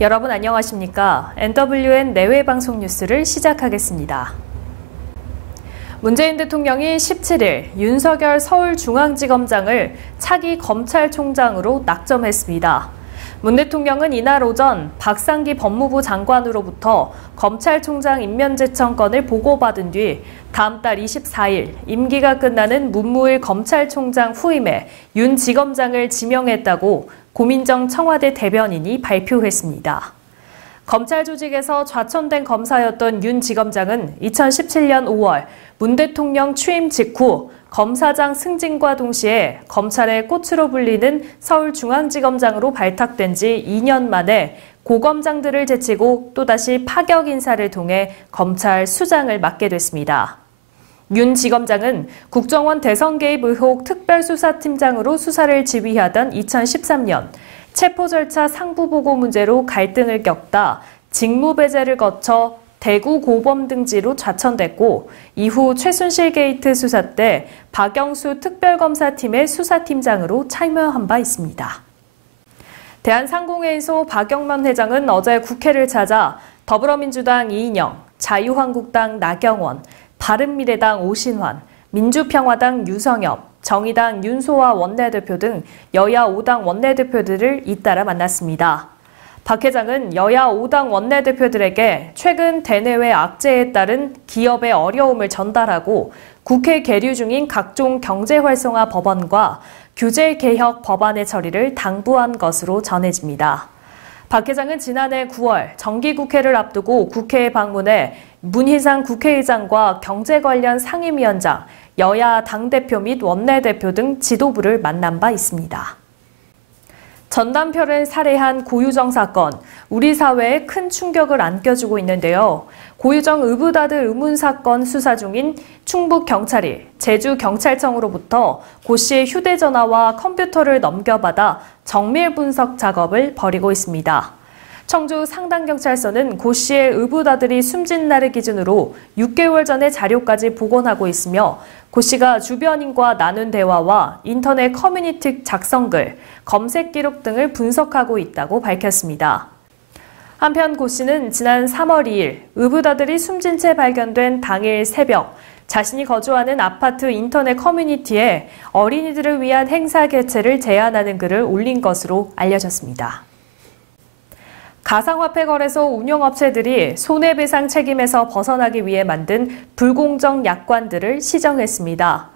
여러분 안녕하십니까? NWN 내외 방송 뉴스를 시작하겠습니다. 문재인 대통령이 17일 윤석열 서울중앙지검장을 차기 검찰총장으로 낙점했습니다. 문 대통령은 이날 오전 박상기 법무부 장관으로부터 검찰총장 임면제청권을 보고받은 뒤 다음 달 24일 임기가 끝나는 문무일 검찰총장 후임에 윤 지검장을 지명했다고 고민정 청와대 대변인이 발표했습니다. 검찰 조직에서 좌천된 검사였던 윤 지검장은 2017년 5월 문 대통령 취임 직후 검사장 승진과 동시에 검찰의 꽃으로 불리는 서울중앙지검장으로 발탁된 지 2년 만에 고검장들을 제치고 또다시 파격 인사를 통해 검찰 수장을 맡게 됐습니다. 윤 지검장은 국정원 대선 개입 의혹 특별수사팀장으로 수사를 지휘하던 2013년 체포 절차 상부보고 문제로 갈등을 겪다 직무배제를 거쳐 대구 고범등지로 좌천됐고 이후 최순실 게이트 수사 때 박영수 특별검사팀의 수사팀장으로 참여한 바 있습니다. 대한상공회의소 박영만 회장은 어제 국회를 찾아 더불어민주당 이인영, 자유한국당 나경원, 바른미래당 오신환, 민주평화당 유성엽, 정의당 윤소아 원내대표 등 여야 5당 원내대표들을 잇따라 만났습니다. 박 회장은 여야 5당 원내대표들에게 최근 대내외 악재에 따른 기업의 어려움을 전달하고 국회 계류 중인 각종 경제활성화 법안과 규제개혁 법안의 처리를 당부한 것으로 전해집니다. 박 회장은 지난해 9월 정기국회를 앞두고 국회에 방문해 문희상 국회의장과 경제 관련 상임위원장, 여야 당대표 및 원내대표 등 지도부를 만난 바 있습니다. 전남편을 살해한 고유정 사건, 우리 사회에 큰 충격을 안겨주고 있는데요. 고유정 의붓아들 의문 사건 수사 중인 충북경찰이 제주경찰청으로부터 고 씨의 휴대전화와 컴퓨터를 넘겨받아 정밀 분석 작업을 벌이고 있습니다. 청주 상당경찰서는 고 씨의 의붓아들이 숨진 날을 기준으로 6개월 전의 자료까지 복원하고 있으며 고 씨가 주변인과 나눈 대화와 인터넷 커뮤니티 작성글, 검색 기록 등을 분석하고 있다고 밝혔습니다. 한편 고 씨는 지난 3월 2일 의붓아들이 숨진 채 발견된 당일 새벽 자신이 거주하는 아파트 인터넷 커뮤니티에 어린이들을 위한 행사 개최를 제안하는 글을 올린 것으로 알려졌습니다. 가상화폐 거래소 운영업체들이 손해배상 책임에서 벗어나기 위해 만든 불공정 약관들을 시정했습니다.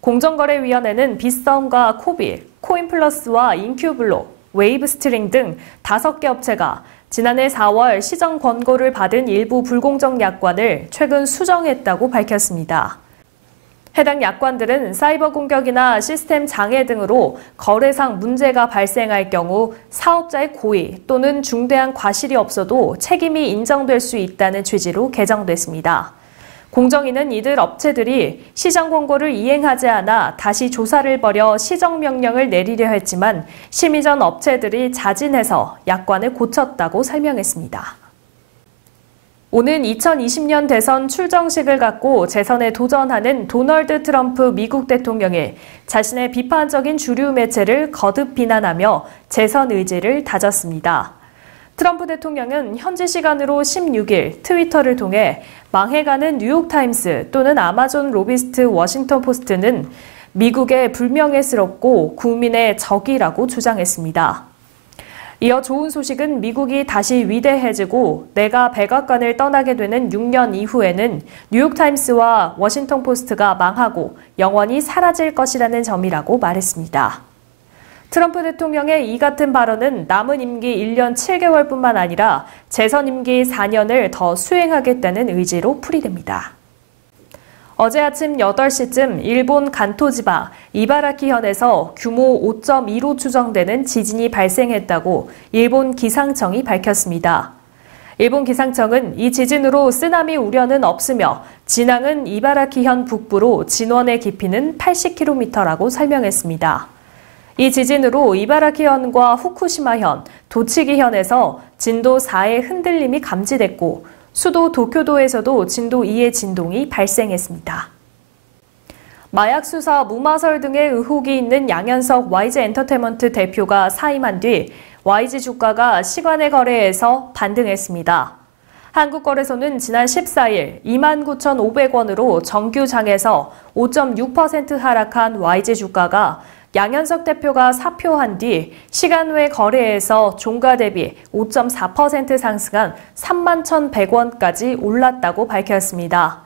공정거래위원회는 빗썸과 코빌, 코인플러스와 인큐블록, 웨이브스트링 등 5개 업체가 지난해 4월 시정 권고를 받은 일부 불공정 약관을 최근 수정했다고 밝혔습니다. 해당 약관들은 사이버 공격이나 시스템 장애 등으로 거래상 문제가 발생할 경우 사업자의 고의 또는 중대한 과실이 없어도 책임이 인정될 수 있다는 취지로 개정됐습니다. 공정위는 이들 업체들이 시정 권고를 이행하지 않아 다시 조사를 벌여 시정 명령을 내리려 했지만 심의 전 업체들이 자진해서 약관을 고쳤다고 설명했습니다. 오는 2020년 대선 출정식을 갖고 재선에 도전하는 도널드 트럼프 미국 대통령이 자신의 비판적인 주류 매체를 거듭 비난하며 재선 의지를 다졌습니다. 트럼프 대통령은 현지 시간으로 16일 트위터를 통해 망해가는 뉴욕타임스 또는 아마존 로비스트 워싱턴 포스트는 미국의 불명예스럽고 국민의 적이라고 주장했습니다. 이어 좋은 소식은 미국이 다시 위대해지고 내가 백악관을 떠나게 되는 6년 이후에는 뉴욕타임스와 워싱턴 포스트가 망하고 영원히 사라질 것이라는 점이라고 말했습니다. 트럼프 대통령의 이 같은 발언은 남은 임기 1년 7개월뿐만 아니라 재선 임기 4년을 더 수행하겠다는 의지로 풀이됩니다. 어제 아침 8시쯤 일본 간토지방 이바라키현에서 규모 5.2로 추정되는 지진이 발생했다고 일본 기상청이 밝혔습니다. 일본 기상청은 이 지진으로 쓰나미 우려는 없으며 진앙은 이바라키현 북부로 진원의 깊이는 80km라고 설명했습니다. 이 지진으로 이바라키현과 후쿠시마현, 도치기현에서 진도 4의 흔들림이 감지됐고 수도 도쿄도에서도 진도 2의 진동이 발생했습니다. 마약 수사, 무마설 등의 의혹이 있는 양현석 YG엔터테인먼트 대표가 사임한 뒤 YG 주가가 시간의 거래에서 반등했습니다. 한국거래소는 지난 14일 29,500원으로 정규장에서 5.6% 하락한 YG 주가가 양현석 대표가 사표한 뒤 시간 외 거래에서 종가 대비 5.4% 상승한 31,100원까지 올랐다고 밝혔습니다.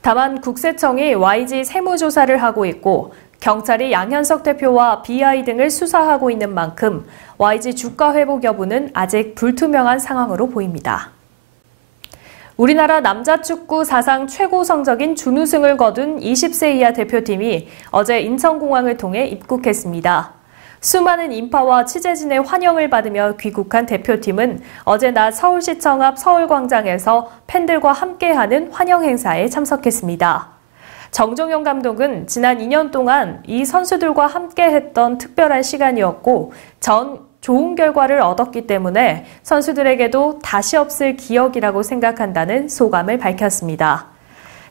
다만 국세청이 YG 세무조사를 하고 있고 경찰이 양현석 대표와 BI 등을 수사하고 있는 만큼 YG 주가 회복 여부는 아직 불투명한 상황으로 보입니다. 우리나라 남자 축구 사상 최고 성적인 준우승을 거둔 20세 이하 대표팀이 어제 인천공항을 통해 입국했습니다. 수많은 인파와 취재진의 환영을 받으며 귀국한 대표팀은 어제 낮 서울시청 앞 서울광장에서 팬들과 함께하는 환영 행사에 참석했습니다. 정종용 감독은 지난 2년 동안 이 선수들과 함께했던 특별한 시간이었고 좋은 결과를 얻었기 때문에 선수들에게도 다시 없을 기억이라고 생각한다는 소감을 밝혔습니다.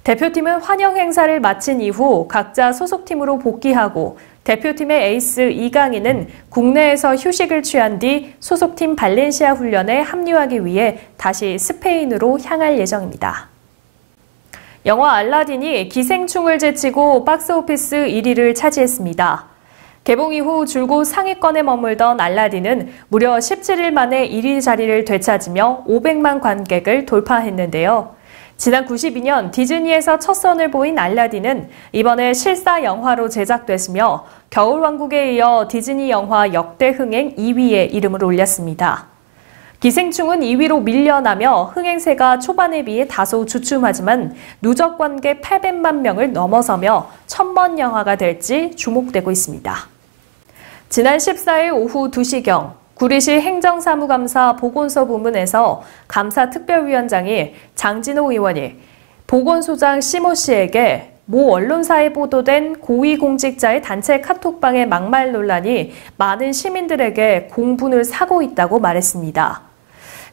대표팀은 환영 행사를 마친 이후 각자 소속팀으로 복귀하고 대표팀의 에이스 이강인은 국내에서 휴식을 취한 뒤 소속팀 발렌시아 훈련에 합류하기 위해 다시 스페인으로 향할 예정입니다. 영화 알라딘이 기생충을 제치고 박스오피스 1위를 차지했습니다. 개봉 이후 줄곧 상위권에 머물던 알라딘은 무려 17일 만에 1위 자리를 되찾으며 500만 관객을 돌파했는데요. 지난 92년 디즈니에서 첫 선을 보인 알라딘은 이번에 실사 영화로 제작됐으며 겨울왕국에 이어 디즈니 영화 역대 흥행 2위에 이름을 올렸습니다. 기생충은 2위로 밀려나며 흥행세가 초반에 비해 다소 주춤하지만 누적 관객 800만 명을 넘어서며 1000번 영화가 될지 주목되고 있습니다. 지난 14일 오후 2시경 구리시 행정사무감사 보건소 부문에서 감사특별위원장이 장진호 의원이 보건소장 시모 씨에게 모 언론사에 보도된 고위공직자의 단체 카톡방의 막말 논란이 많은 시민들에게 공분을 사고 있다고 말했습니다.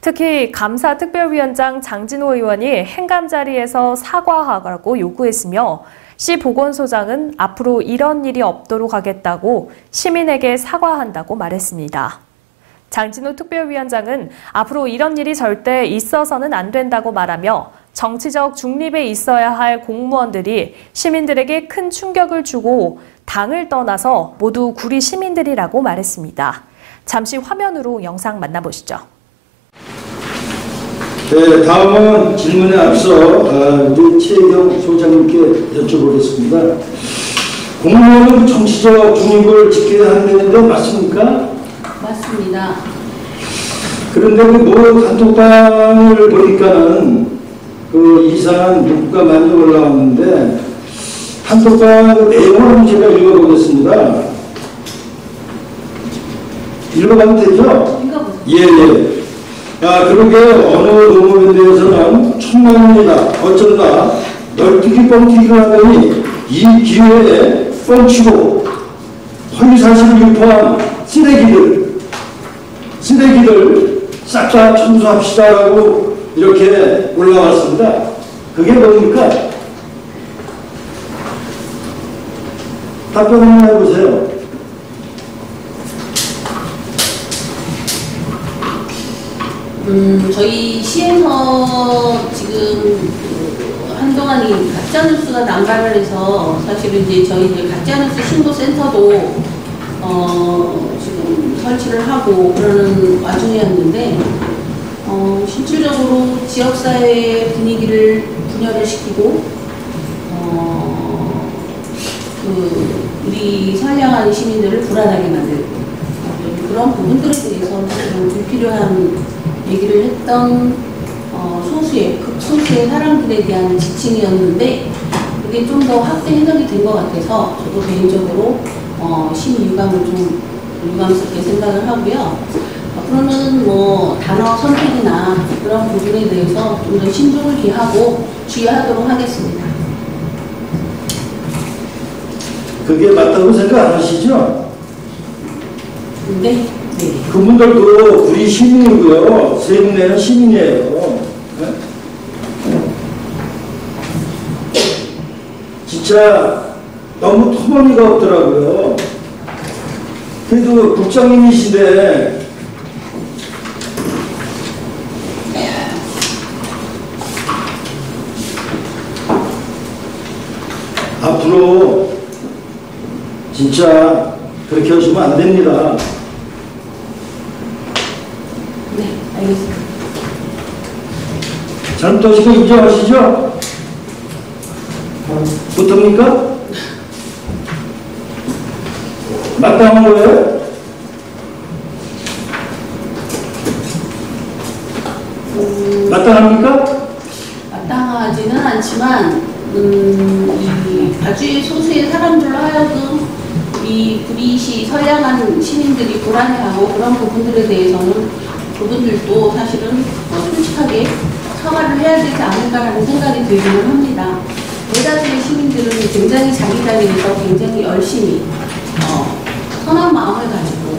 특히 감사특별위원장 장진호 의원이 행감 자리에서 사과하라고 요구했으며 시 보건소장은 앞으로 이런 일이 없도록 하겠다고 시민에게 사과한다고 말했습니다. 장진호 특별위원장은 앞으로 이런 일이 절대 있어서는 안 된다고 말하며 정치적 중립에 있어야 할 공무원들이 시민들에게 큰 충격을 주고 당을 떠나서 모두 구리 시민들이라고 말했습니다. 잠시 화면으로 영상 만나보시죠. 네, 다음은 질문에 앞서 우리 최혜경 소장님께 여쭤보겠습니다. 공무원은 정치적 중립을 지켜야 한다는데 맞습니까? 맞습니다. 그런데 그 단톡방을 보니까는 그 이상한 문구가 많이 올라왔는데 단톡방 내용을 제가 읽어보겠습니다. 읽어가면 되죠? 예. 그러게 어느 노무현에 대해서는 천만입니다. 어쩐다 널뛰기 뻥튀기를 하더니 이 기회에 뻥치고 허위사실을 유포한 쓰레기들 싹 다 청소합시다라고 이렇게 올라왔습니다. 그게 뭡니까? 답변 한번 해보세요. 저희 시에서 지금 한동안 이 가짜뉴스가 난발을 해서 사실은 이제 저희 가짜뉴스 신고센터도 지금 설치를 하고 그러는 와중이었는데 실질적으로 지역사회의 분위기를 분열을 시키고 우리 선량한 시민들을 불안하게 만들고 그런 부분들에 대해서 불필요한 얘기를 했던 극소수의 사람들에 대한 지칭이었는데 그게 좀 더 확대 해석이 된 것 같아서 저도 개인적으로 심유감을 좀 유감스럽게 생각을 하고요. 앞으로는 뭐 단어 선택이나 그런 부분에 대해서 좀 더 신중을 기하고 주의하도록 하겠습니다. 그게 맞다고 생각하시죠? 네. 그분들도 우리 시민이고요. 세금 내는 시민이에요. 네? 진짜 너무 터무니가 없더라고요. 그래도 국장님이신데 앞으로 진짜 그렇게 하시면 안 됩니다. 네, 알겠습니다. 잘못하신 거 인정하시죠? 못합니까? 마땅한 거예요? 마땅합니까? 마땅하지는 않지만 이 아주 소수의 사람들로 하여금 이 불이시 선량한 시민들이 불안해하고 그런 부분들에 대해서는 그분들도 사실은 솔직하게 사과를 해야 되지 않을까라는 생각이 들기는 합니다. 대다수의 시민들은 굉장히 자기장에 대해서 굉장히 열심히 선한 마음을 가지고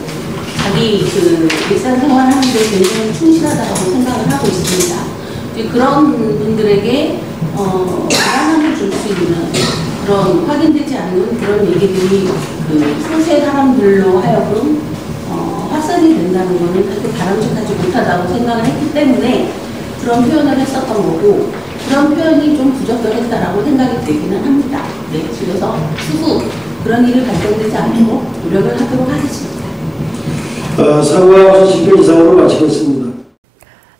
자기 그 일상생활 하는 데 굉장히 충실하다고 생각을 하고 있습니다. 이제 그런 분들에게 불안함을 줄 수 있는 그런 확인되지 않는 그런 얘기들이 그 소수의 사람들로 하여금 확산이 된다는 것은 그렇게 바람직하지 못하다고 생각을 했기 때문에 그런 표현을 했었던 거고 그런 표현이 좀 부적절했다라고 생각이 들기는 합니다. 네, 그래서 추후 그런 일이 발생되지 않도록 노력을 하도록 하겠습니다. 사과 10개 이상으로 마치겠습니다.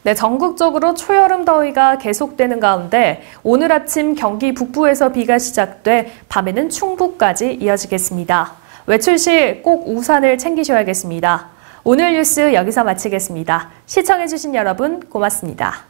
네, 전국적으로 초여름 더위가 계속되는 가운데 오늘 아침 경기 북부에서 비가 시작돼 밤에는 충북까지 이어지겠습니다. 외출 시 꼭 우산을 챙기셔야겠습니다. 오늘 뉴스 여기서 마치겠습니다. 시청해주신 여러분 고맙습니다.